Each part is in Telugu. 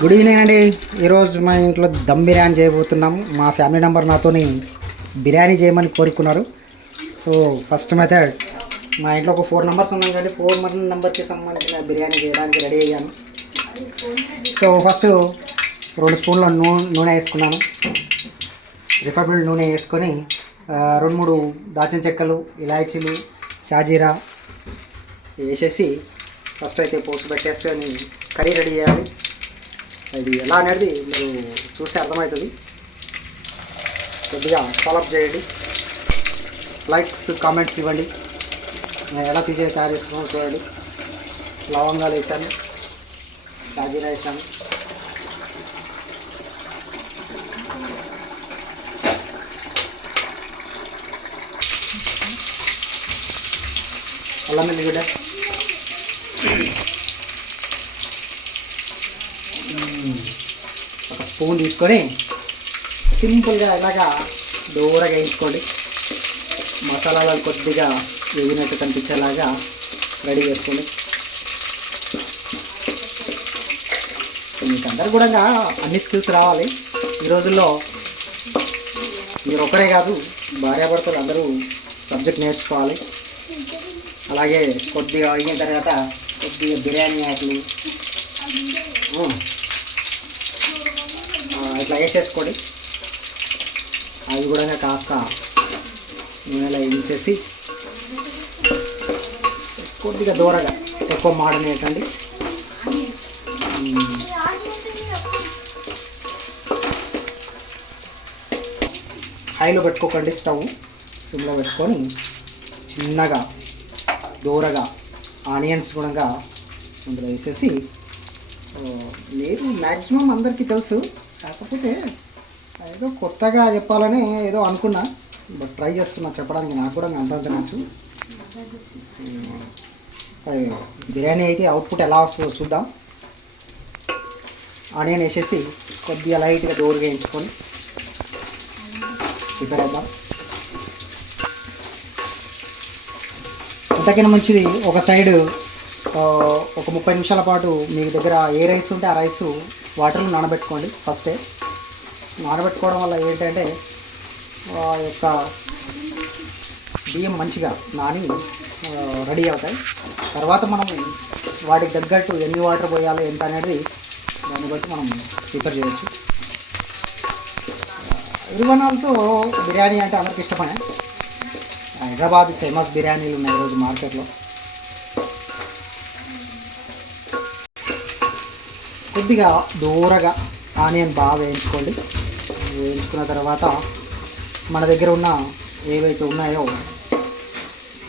గుడ్ ఈవినింగ్ అండి. ఈరోజు మా ఇంట్లో దమ్ బిర్యానీ చేయబోతున్నాము. మా ఫ్యామిలీ మెంబర్ నాతోని బిర్యానీ చేయమని కోరుకున్నారు. సో ఫస్ట్ మెథడ్, మా ఇంట్లో ఒక 4 మెంబర్స్ ఉన్నాం కానీ 4 నెంబర్కి సంబంధించిన బిర్యానీ చేయడానికి రెడీ అయ్యాను. సో ఫస్ట్ 2 స్పూన్ల నూనె వేసుకున్నాను. రిఫైన్డ్ నూనె వేసుకొని 2-3 దాల్చిన చెక్కలు, ఇలాచీలు, షాజీరా వేసేసి ఫస్ట్ అయితే పోసి పెట్టేసుకొని కర్రీ రెడీ చేయాలి. అది ఎలా అనేది మీరు చూస్తే అర్థమవుతుంది. కొద్దిగా ఫాలోఅప్ చేయండి, లైక్స్ కామెంట్స్ ఇవ్వండి. నేను ఎలా తయారు చేస్తున్నామో చూడండి. లవంగాలు వేసాను, షాజీరా వేసాను, అల్లం వెల్లిగడ్డ, ఒక స్పూన్ తీసుకొని సింపుల్గా ఇలాగా దూరగా వేయించుకోండి. మసాలాలు కొద్దిగా వేగినట్టు కనిపించేలాగా రెడీ చేసుకోండి. మీకు అందరు కూడా అన్ని స్కిల్స్ రావాలి. ఈ రోజుల్లో మీరు ఒక్కరే కాదు, భార్యాభర్తలు అందరూ సబ్జెక్ట్ నేర్చుకోవాలి. అలాగే కొద్దిగా అయిన తర్వాత కొద్దిగా బిర్యానీ ఆకులు ఇట్లా వేసేసుకోండి. అవి కూడా కాస్త నూనెలో వేయించేసి కొద్దిగా దూరగా, ఎక్కువ మాడనేయకండి. హైలో పెట్టుకోకండి, స్టవ్ సిమ్లో పెట్టుకొని చిన్నగా దూరగా ఆనియన్స్ కూడా అందులో వేసేసి, మీరు మ్యాక్సిమం అందరికీ తెలుసు, కాకపోతే ఏదో కొత్తగా చెప్పాలని ఏదో అనుకున్నా, బట్ ట్రై చేస్తున్నా చెప్పడానికి. నాకు కూడా అంత నచ్చు. బిర్యానీ అయితే అవుట్పుట్ ఎలా వస్తుందో చూద్దాం. ఆనియన్ వేసేసి కొద్దిగా లైట్గా దూరగా వేయించుకొని ప్రిపేర్ అవుదాం. అంతకన్నా మంచిది ఒక సైడు ఒక 30 నిమిషాల పాటు మీ దగ్గర ఏ రైస్ ఉంటే ఆ రైసు వాటర్లో నానబెట్టుకోండి. ఫస్టే నానబెట్టుకోవడం వల్ల ఏంటంటే యొక్క బియ్యం మంచిగా నాని రెడీ అవుతాయి. తర్వాత మనం వాటికి తగ్గట్టు ఎన్ని వాటర్ పోయాలో ఎంత అనేది దాన్ని బట్టి మనం ప్రిపేర్ చేయొచ్చు. ఇరువనాలతో బిర్యానీ అంటే అందరికి ఇష్టమే. హైదరాబాద్ ఫేమస్ బిర్యానీలు ఉన్నాయి ఈరోజు మార్కెట్లో. కొద్దిగా దూరగా ఆనియన్ బాగా వేయించుకోండి. వేయించుకున్న తర్వాత మన దగ్గర ఉన్న ఏవైతే ఉన్నాయో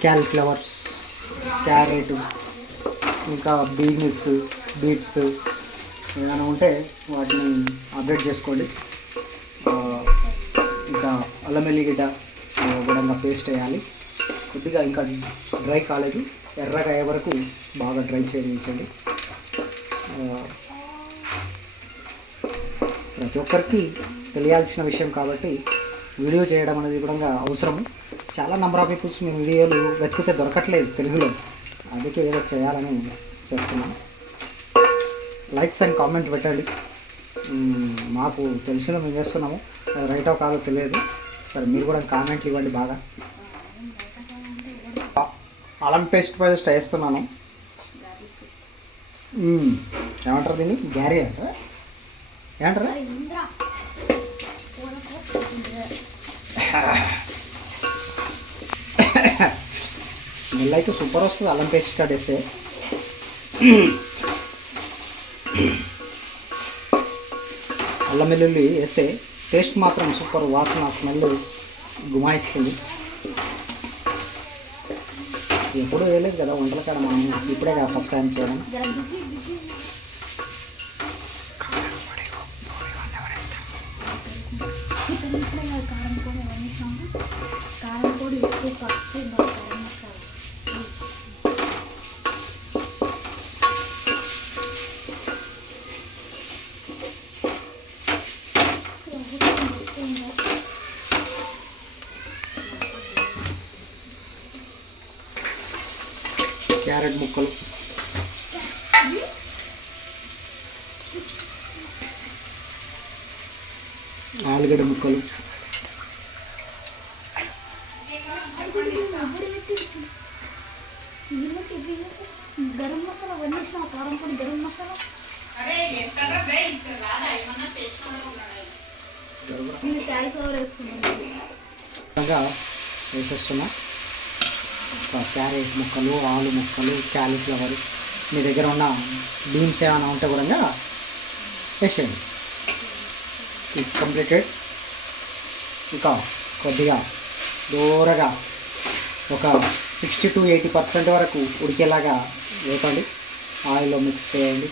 క్యాలీఫ్లవర్స్, క్యారెట్, ఇంకా బీట్స్ ఏమైనా ఉంటే వాటిని అప్డేట్ చేసుకోండి. ఇంకా అల్లం వెల్లిగడ్డ కూడా పేస్ట్ వేయాలి. కొద్దిగా ఇంకా డ్రై కాలేదు, ఎర్రగా అయ్యే వరకు బాగా డ్రై చేయించండి. ప్రతి ఒక్కరికి తెలియాల్సిన విషయం కాబట్టి వీడియో చేయడం అనేది కూడా అవసరం. చాలా నెంబర్ ఆఫ్ పీపుల్స్ మేము వీడియోలు వెతికితే దొరకట్లేదు తెలుగులో, అందుకే ఏదో చేయాలని చేస్తున్నాం. లైక్స్ అండ్ కామెంట్ పెట్టండి. మాకు తెలిసిన మేము చేస్తున్నాము, రైటో కాదో తెలియదు. సరే మీరు కూడా కామెంట్లు ఇవ్వండి. బాగా అల్లం పేస్ట్ వేస్తున్నాను. ఏమంటారు దీన్ని? గ్యారీ అంటారా? ఏమంటారా? స్మెల్ అయితే సూపర్ వస్తుంది అల్లం పేస్ట్ స్టార్ట్ వేస్తే. అల్లం వెల్లుల్లి వేస్తే టేస్ట్ మాత్రం సూపర్, వాసన స్మెల్ గుమాయిస్తుంది. ఎప్పుడూ వేయలేదు కదా వంటల కాడ, మనం ఇప్పుడే కదా ఫస్ట్ టైం చేయడం. క్యారెట్ ముక్కలు ఆలుగడ్డ ముక్కలు, గరం మసాలా వండేసిన కారం పొడి గరం మసాలా క్యాలీఫ్లవర్ వేసుకున్నాను వేసేస్తున్నా. క్యారెట్ ముక్కలు, ఆలు ముక్కలు, క్యాలీఫ్లవర్, మీ దగ్గర ఉన్న బీన్స్ ఏమైనా ఉంటే కూడా వేసేయండి. It's completed. ఇంకా కొద్దిగా దూరగా ఒక 60 to 80% వరకు ఉడికేలాగా వేపండి. ఆయిల్లో మిక్స్ చేయండి.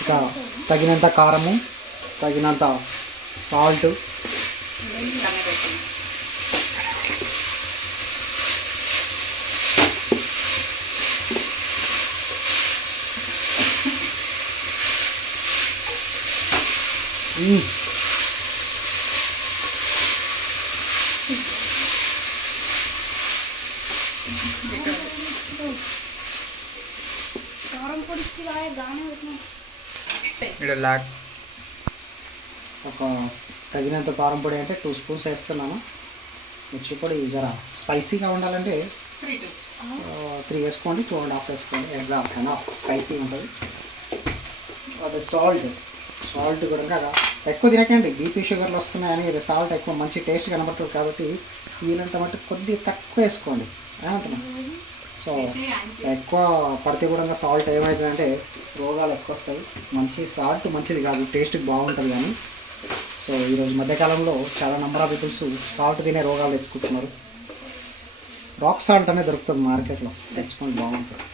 ఇంకా తగినంత కారము, తగినంత సాల్ట్, కారం పొడి ఒక తగినంత కారం పొడి అంటే 2 స్పూన్స్ వేస్తున్నాను. మిర్చి పొడి జర స్పైసీగా ఉండాలంటే 3 వేసుకోండి, 2.5 వేసుకోండి. ఎగ్జాక్ట్ స్పైసీ ఉంటుంది. అదే సాల్ట్ కూడా కదా ఎక్కువ తినకండి. బీపీ షుగర్లు వస్తున్నాయని సాల్ట్ ఎక్కువ మంచి టేస్ట్ కనబడుతుంది కాబట్టి వీలంత మట్టి కొద్దిగా తక్కువ వేసుకోండి ఏమంటున్నా. సో ఎక్కువ పడితే కూడా సాల్ట్ ఏమవుతుందంటే రోగాలు ఎక్కువ వస్తాయి. సాల్ట్ మంచిది కాదు, టేస్ట్కి బాగుంటుంది కానీ. సో ఈరోజు మధ్యకాలంలో చాలా నెంబర్ ఆఫ్ పీపుల్స్ సాల్ట్ తినే రోగాలు తెచ్చుకుంటున్నారు. రాక్ సాల్ట్ అనేది దొరుకుతుంది మార్కెట్లో, తెచ్చుకొని బాగుంటుంది.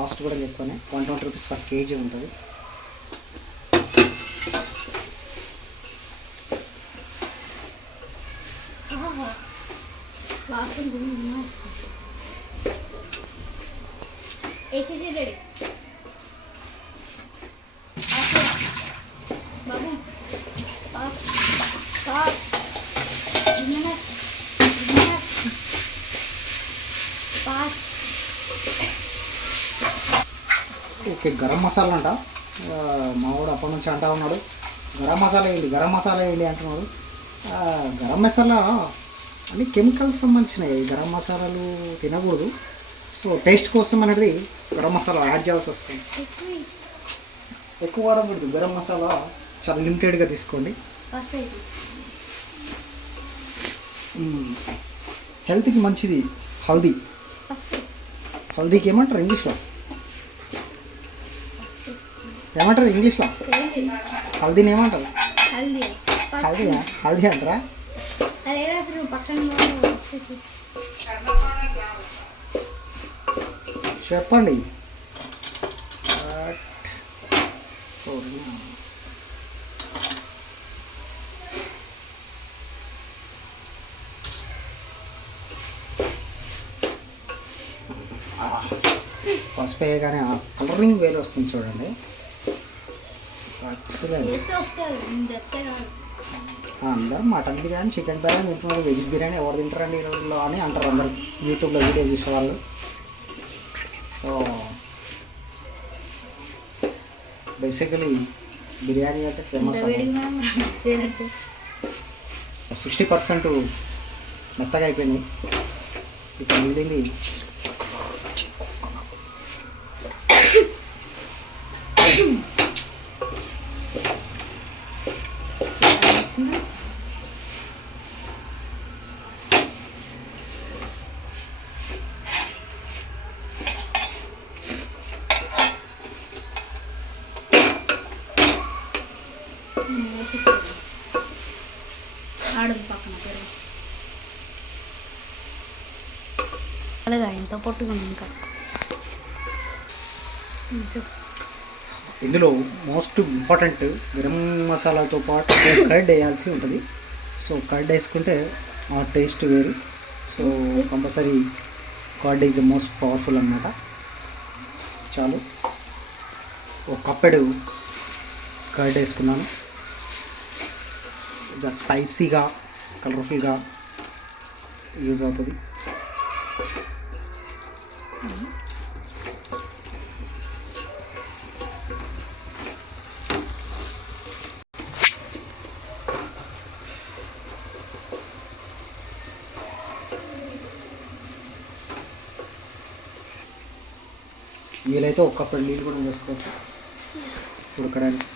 కాస్ట్ కూడా ఎక్కువనే, 120 రూపీస్ per kg ఉంటుంది. రెడీ బాబు ఓకే, గరం మసాలా అంట. మావాడు అప్పటి నుంచి అంటా ఉన్నాడు గరం మసాలా వేయండి అంటున్నాడు. గరం మసాలా అన్ని కెమికల్స్ సంబంధించినవి. గరం మసాలాలు తినకూడదు. సో టేస్ట్ కోసం అనేది గరం మసాలా యాడ్ చేయాల్సి వస్తుంది. ఎక్కువ వాడకూడదు. గరం మసాలా చాలా లిమిటెడ్గా తీసుకోండి. హెల్త్కి మంచిది. హల్దీకి ఏమంటారు ఇంగ్లీష్లో? హల్దీని ఏమంటారు? హల్దీ అంటారా? చెప్పండి. పసుపు వేయగానే కలరింగ్ వేలు వస్తుంది చూడండి. అందరూ మటన్ బిర్యానీ, చికెన్ బిర్యానీ తింటున్నారు, వెజ్ బిర్యానీ ఎవరు తింటారండి ఈ రోజుల్లో అని అంటారు అందరు యూట్యూబ్లో వీడియో చూసేవాళ్ళు. సో బేసికలీ బిర్యానీ అంటే ఫేమస్. 60% మెత్తగా అయిపోయింది. ఇప్పుడు మిగిలింది అలాగా ఎంత పొట్టుగా ఇంకా ఇందులో మోస్ట్ ఇంపార్టెంట్ గరం మసాలాతో పాటు కర్డ్ వేయాల్సి ఉంటుంది. సో కర్డ్ వేసుకుంటే ఆ టేస్ట్ వేరు. So compulsory curd is the most powerful అన్నమాట. చాలు, ఒక కప్పెడు కర్డ్ వేసుకున్నాను. స్పైసీగా కలర్ఫుల్గా యూజ్ అవుతుంది. వీలైతే ఒక కప్పు నీళ్ళు కూడా వేసుకోవచ్చు ఉడకడానికి.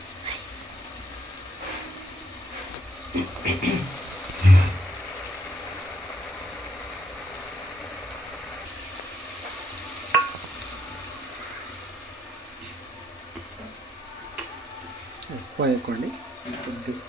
ఎక్కువ వేయకండి, కొద్దిగా